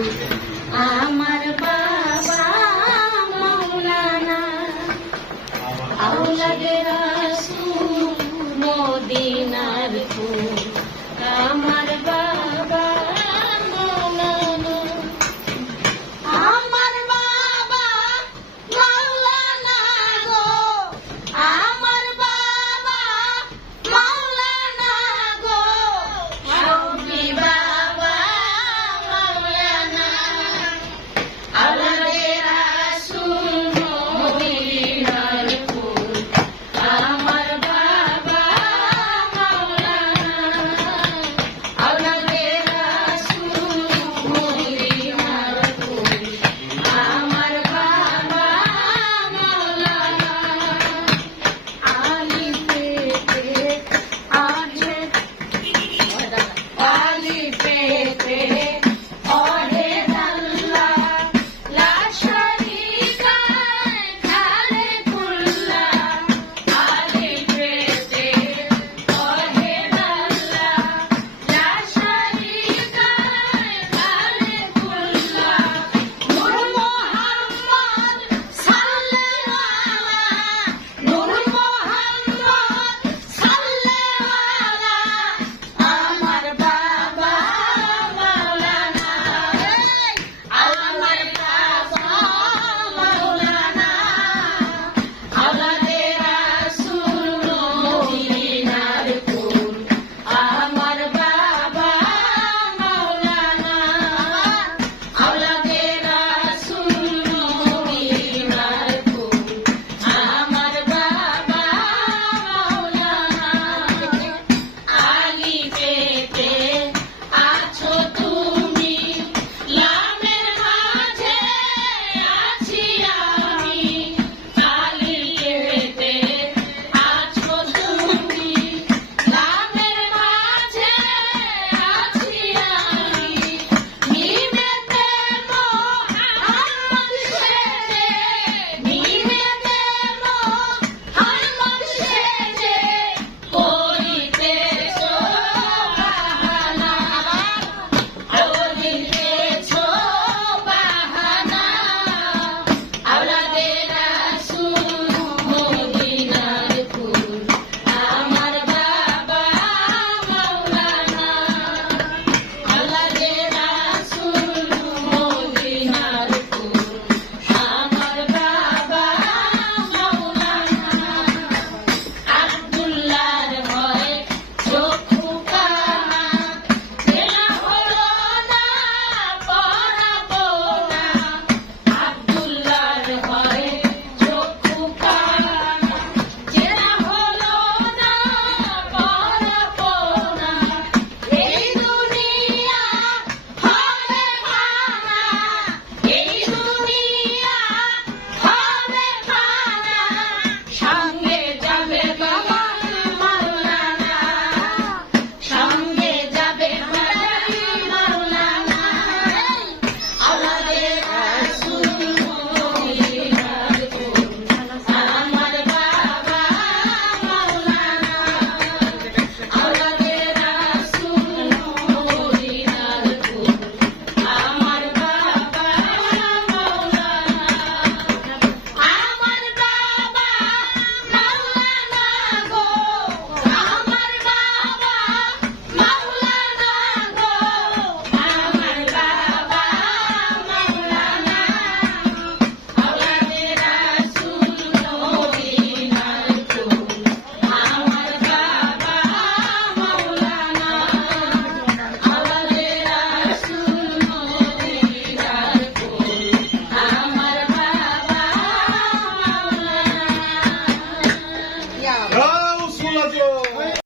Thank okay. you.